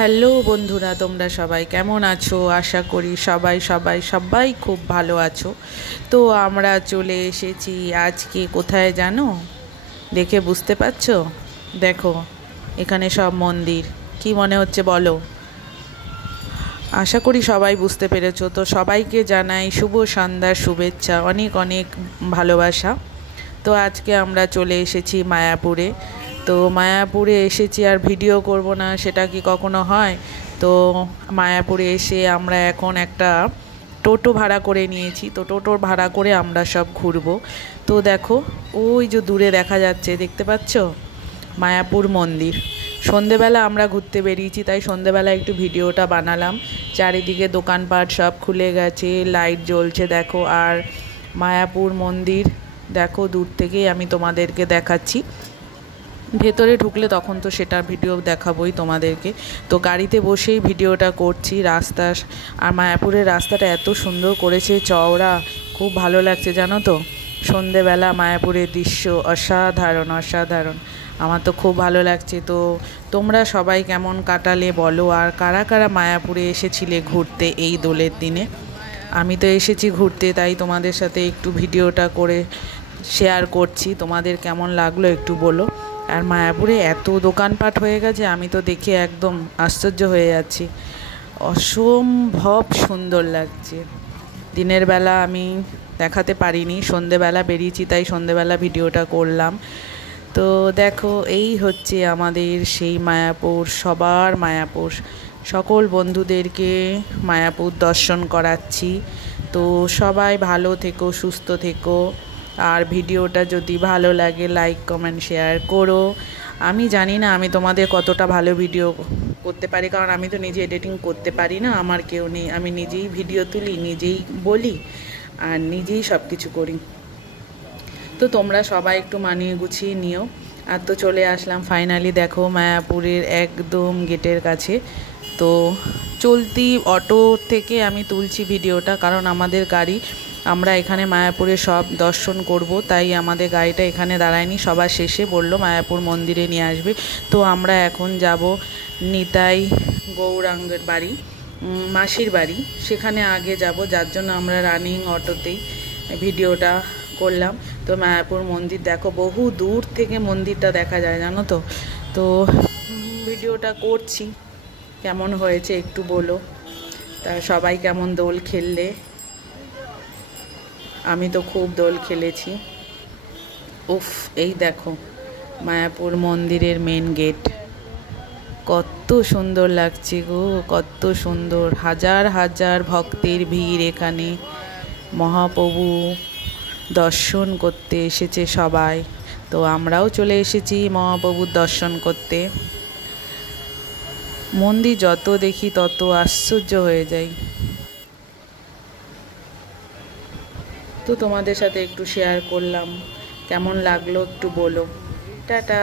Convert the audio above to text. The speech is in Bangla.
হ্যালো বন্ধুরা, তোমরা সবাই কেমন আছো? আশা করি সবাই খুব ভালো আছো। তো আমরা চলে এসেছি আজকে কোথায় জানো? দেখে বুঝতে পারছো? দেখো, এখানে সব মন্দির। কি মনে হচ্ছে বলো? আশা করি সবাই বুঝতে পেরেছো। তো সবাইকে জানাই শুভ সন্ধ্যার শুভেচ্ছা, অনেক অনেক ভালোবাসা। তো আজকে আমরা চলে এসেছি মায়াপুরে। তো মায়াপুরে এসেছি আর ভিডিও করব না, সেটা কি কখনো হয়? তো মায়াপুরে এসে আমরা এখন একটা টোটো ভাড়া করে নিয়েছি। তো টোটো ভাড়া করে আমরা সব ঘুরবো। তো দেখো, ওই যে দূরে দেখা যাচ্ছে, দেখতে পাচ্ছ? মায়াপুর মন্দির। সন্ধেবেলা আমরা ঘুরতে বেরিয়েছি, তাই সন্ধেবেলা একটু ভিডিওটা বানালাম। চারিদিকে দোকানপাট সব খুলে গেছে, লাইট জ্বলছে দেখো। আর মায়াপুর মন্দির দেখো, দূর থেকেই আমি তোমাদেরকে দেখাচ্ছি। ভেতরে ঢুকলে তখন তো সেটার ভিডিও দেখাবোই তোমাদেরকে। তো গাড়িতে বসেই ভিডিওটা করছি। রাস্তা আর মায়াপুরের রাস্তাটা এত সুন্দর করেছে, চওড়া, খুব ভালো লাগছে জানো তো। সন্ধেবেলা মায়াপুরের দৃশ্য অসাধারণ অসাধারণ, আমার তো খুব ভালো লাগছে। তো তোমরা সবাই কেমন কাটালে বলো, আর কারা কারা মায়াপুরে এসেছিলে ঘুরতে এই দোলের দিনে? আমি তো এসেছি ঘুরতে, তাই তোমাদের সাথে একটু ভিডিওটা করে শেয়ার করছি। তোমাদের কেমন লাগলো একটু বলো। আর মায়াপুরে এত দোকানপাট হয়ে গেছে, আমি তো দেখে একদম আশ্চর্য হয়ে যাচ্ছি। অসম্ভব সুন্দর লাগছে। দিনের বেলা আমি দেখাতে পারিনি, সন্ধেবেলা বেরিয়েছি, তাই সন্ধেবেলা ভিডিওটা করলাম। তো দেখো, এই হচ্ছে আমাদের সেই মায়াপুর, সবার মায়াপুর। সকল বন্ধুদেরকে মায়াপুর দর্শন করাচ্ছি। তো সবাই ভালো থেকো, সুস্থ থেকো। আর ভিডিওটা যদি ভালো লাগে লাইক কমেন্ট শেয়ার করো। আমি জানি না আমি তোমাদের কতটা ভালো ভিডিও করতে পারি, কারণ আমি তো নিজে এডিটিং করতে পারি না, আমার কেউ নেই। আমি নিজেই ভিডিও তুলি, নিজেই বলি, আর নিজেই সব কিছু করি। তো তোমরা সবাই একটু মানিয়ে গুছিয়ে নিও। আর তো চলে আসলাম ফাইনালি, দেখো মায়াপুরের একদম গেটের কাছে। তো চলতি অটো থেকে আমি তুলছি ভিডিওটা, কারণ আমাদের গাড়ি, আমরা এখানে মায়াপুরে সব দর্শন করব, তাই আমাদের গাড়িটা এখানে দাঁড়ায়নি। সবার শেষে বলল মায়াপুর মন্দিরে নিয়ে আসবে। তো আমরা এখন যাব নিতাই গৌরাঙ্গের বাড়ি, মাসির বাড়ি, সেখানে আগে যাব, যার জন্য আমরা রানিং অটোতেই ভিডিওটা করলাম। তো মায়াপুর মন্দির দেখো, বহু দূর থেকে মন্দিরটা দেখা যায় জানো তো। তো ভিডিওটা করছি, কেমন হয়েছে একটু বলো। তা সবাই কেমন দোল খেললে? আমি তো খুব দোল খেলেছি। উফ, এই দেখো মায়াপুর মন্দিরের মেন গেট, কত সুন্দর লাগছে গো, কত সুন্দর। হাজার হাজার ভক্তের ভিড় এখানে, মহাপ্রভু দর্শন করতে এসেছে সবাই। তো আমরাও চলে এসেছি মহাপ্রভুর দর্শন করতে। মন্দির যত দেখি তত আশ্চর্য হয়ে যাই। তো তোমাদের সাথে একটু শেয়ার করলাম, কেমন লাগলো একটু বলো। টাটা।